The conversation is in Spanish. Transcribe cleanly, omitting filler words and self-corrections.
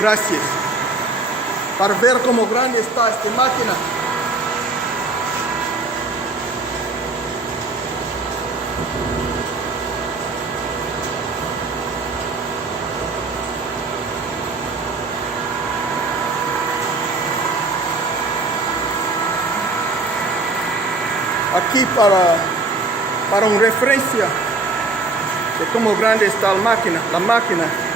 Gracias. Para ver cómo grande está esta máquina. Aquí para una referencia de cómo grande está la máquina.